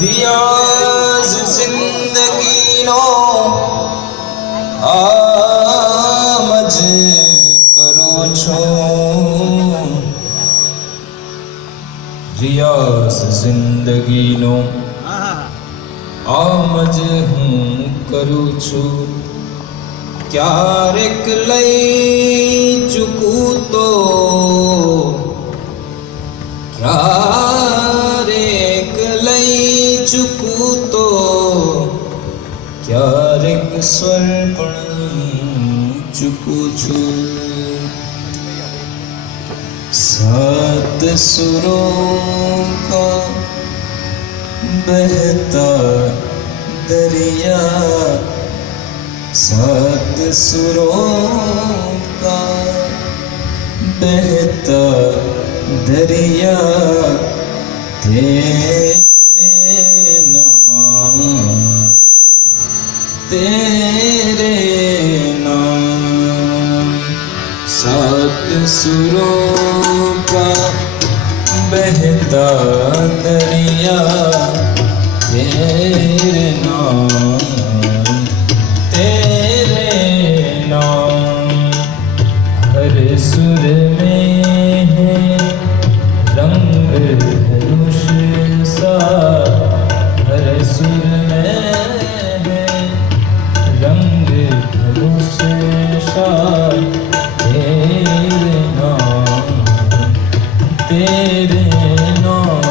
रियाज जिंदगीनो आमज करूं છું रियाज जिंदगीनो आमज હું કરું છું ક્યારેક લઈ ચૂકું તો ક્યારેક લઈ ચૂકું તો ક્યારેક સ્વર પણ ચૂકું છું सात सुरों का बहता दरिया सात सुरों का बहता दरिया तेरे नाम सात सुरों का बहता दरिया तेरे नाम हर सुर में है रंग धनुष सा हर सुर में है रंग धनुष सा तेरे नाम तेरे नाम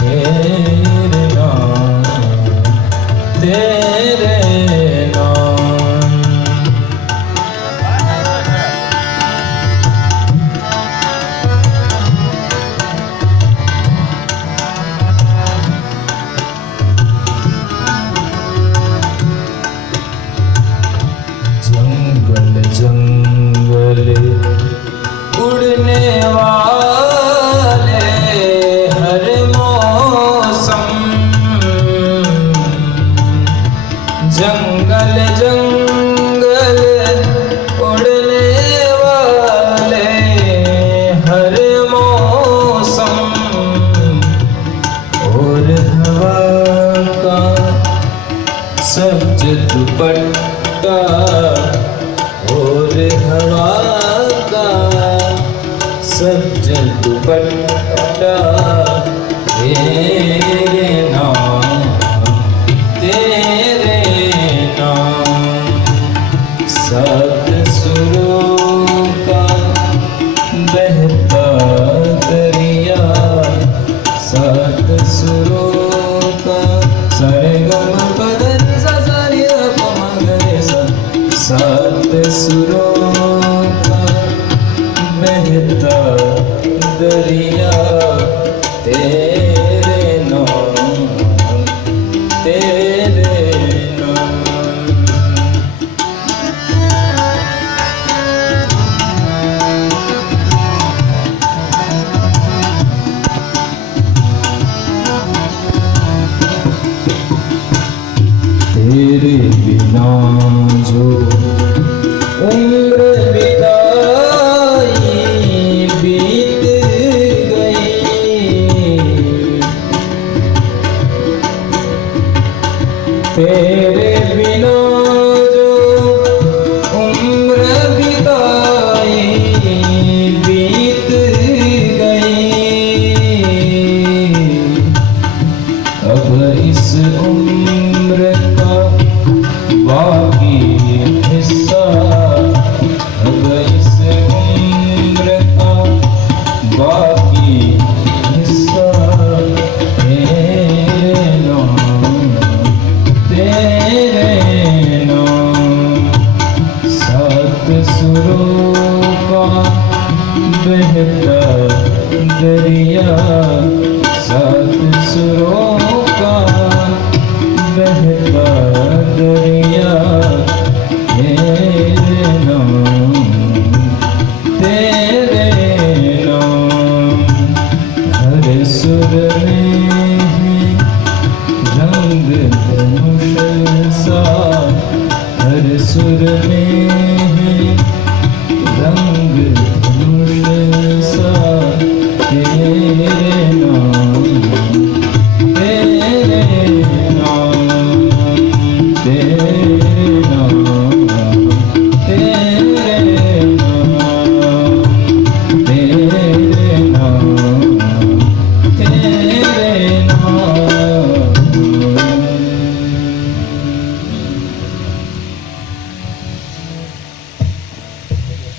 तेरे नाम तेरे नाम जंगल जंगल उड़ने वाले हर मौसम जंगल जंगल उड़ने वाले हर मौसम और हवा का सब्ज दुपट्टा और हवा का सब्ज दुपट्टा तेरे नाम सात सुरों का बहता दरिया सात सुरों का सारे गम पदन सा सारी रे सा सात सुरों का बहता दरिया तेरे नाम तेरे नाम तेरे बिना जो उम्र बिताई बीत गई तेरे बिना जो उम्र बिताई बीत गई अब इस उम्र का बाकी हिस्सा अब इस उम्र का बाकी हिस्सा तेरे नाम सात सुरों का बहता दरिया सात सुरों का बहता दरिया तेरे नाम हर सुर में रंग धनुष सा हर सुर में रंग